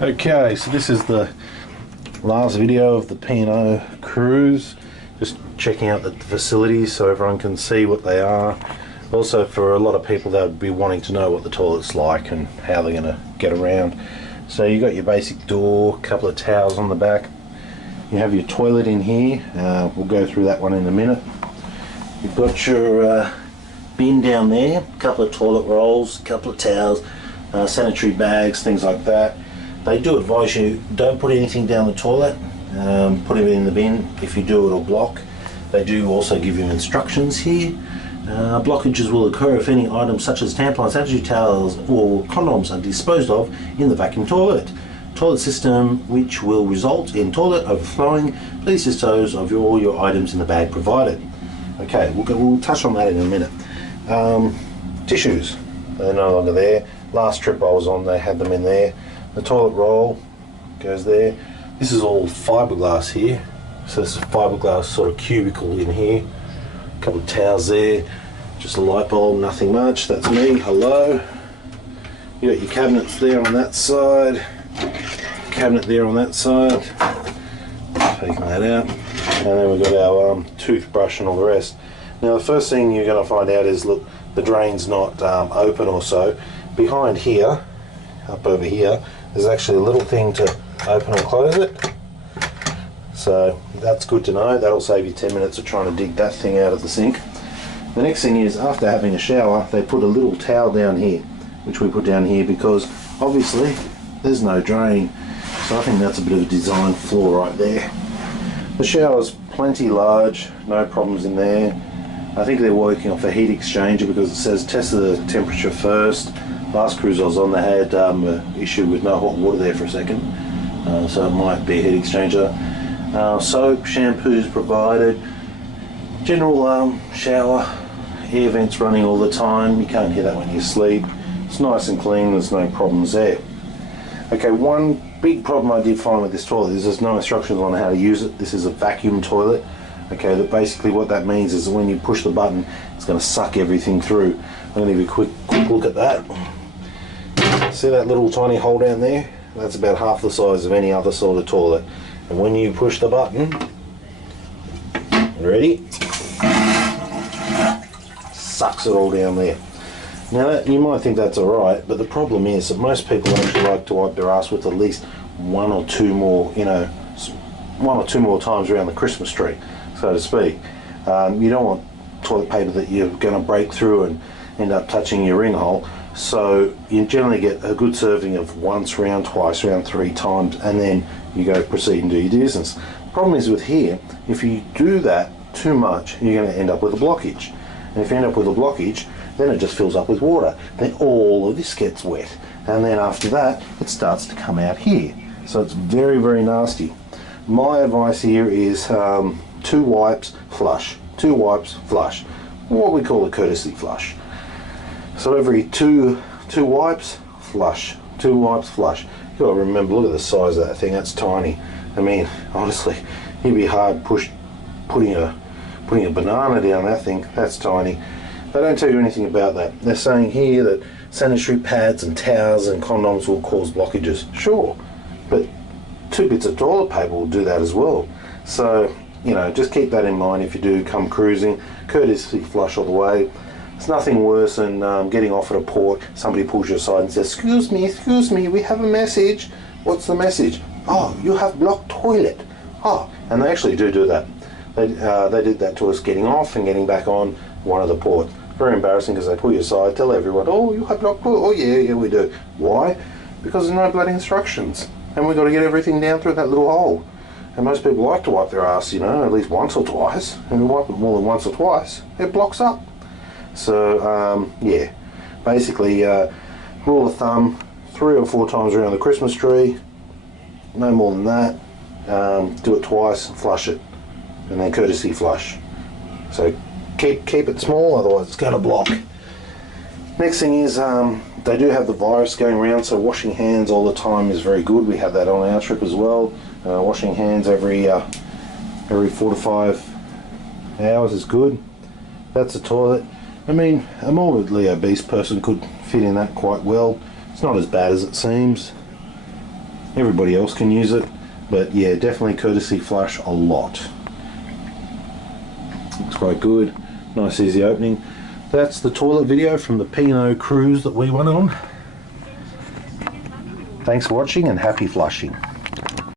Okay, so this is the last video of the P&O cruise. Just checking out the facilities so everyone can see what they are. Also, for a lot of people, they would be wanting to know what the toilet's like and how they're going to get around. So you got your basic door, a couple of towels on the back. You have your toilet in here. We'll go through that one in a minute. You've got your bin down there, a couple of toilet rolls, a couple of towels, sanitary bags, things like that. They do advise you, don't put anything down the toilet, put it in the bin. If you do, it'll block. They do also give you instructions here. Blockages will occur if any items such as tampons, sanitary towels or condoms are disposed of in the vacuum toilet. Toilet system which will result in toilet overflowing. Please dispose of all your items in the bag provided. Okay, we'll touch on that in a minute. Tissues, they're no longer there. Last trip I was on, they had them in there. The toilet roll goes there. This is all fiberglass here, so this is a fiberglass sort of cubicle in here. A couple of towels there, just a light bulb, nothing much. That's me, hello. You got your cabinets there on that side, cabinet there on that side. Taking that out, and then we've got our toothbrush and all the rest. Now the first thing you're going to find out is, look, the drain's not open or so. Behind here, up over here, there's actually a little thing to open and close it. So that's good to know. That'll save you 10 minutes of trying to dig that thing out of the sink. The next thing is, after having a shower, they put a little towel down here, which we put down here because obviously there's no drain. So I think that's a bit of a design flaw right there. The shower's plenty large, no problems in there. I think they're working off a heat exchanger because it says test the temperature first. Last cruise I was on, they had an issue with no hot water there for a second, so it might be a heat exchanger. Soap, shampoos provided. General shower, air vents running all the time. You can't hear that when you sleep. It's nice and clean, there's no problems there. Okay, one big problem I did find with this toilet is there's no instructions on how to use it. This is a vacuum toilet. Okay, that basically what that means is that when you push the button, it's going to suck everything through. I'm going to give you a quick look at that. See that little tiny hole down there? That's about half the size of any other sort of toilet. And when you push the button, ready? Sucks it all down there. Now you might think that's alright, but the problem is that most people actually like to wipe their ass with at least one or two more times around the Christmas tree, so to speak. You don't want toilet paper that you're going to break through and end up touching your ring hole. So you generally get a good serving of once round, twice round, 3 times, and then you go proceed and do your business. The problem is with here, if you do that too much, you're going to end up with a blockage. And if you end up with a blockage, then it just fills up with water. Then all of this gets wet. And then after that, it starts to come out here. So it's very, very nasty. My advice here is 2 wipes, flush. 2 wipes, flush. What we call a courtesy flush. So every two wipes, flush. 2 wipes, flush. You've got to remember, look at the size of that thing, that's tiny. I mean, honestly, it'd be hard putting a banana down that thing, that's tiny. They don't tell you anything about that. They're saying here that sanitary pads and towels and condoms will cause blockages. Sure, but 2 bits of toilet paper will do that as well. So, you know, just keep that in mind if you do come cruising. Courtesy flush all the way. It's nothing worse than getting off at a port, somebody pulls you aside and says, excuse me, we have a message. What's the message? Oh, you have blocked toilet. Oh, and they actually do that. They did that to us getting off and getting back on one of the ports. Very embarrassing because they pull you aside, tell everyone, oh, you have blocked toilet. Oh, yeah, we do. Why? Because there's no bloody instructions. And we've got to get everything down through that little hole. And most people like to wipe their ass, you know, at least once or twice. And if you wipe it more than once or twice, it blocks up. So yeah, basically rule of thumb, 3 or 4 times around the Christmas tree, no more than that. Do it twice, flush it, and then courtesy flush. So keep it small, otherwise it's going to block. Next thing is they do have the virus going around, so washing hands all the time is very good. We have that on our trip as well. Washing hands every 4 to 5 hours is good. That's a toilet. I mean, a morbidly obese person could fit in that quite well. It's not as bad as it seems. Everybody else can use it, but yeah, definitely courtesy flush a lot. Looks quite good. Nice easy opening. That's the toilet video from the P&O cruise that we went on. Thanks for watching and happy flushing.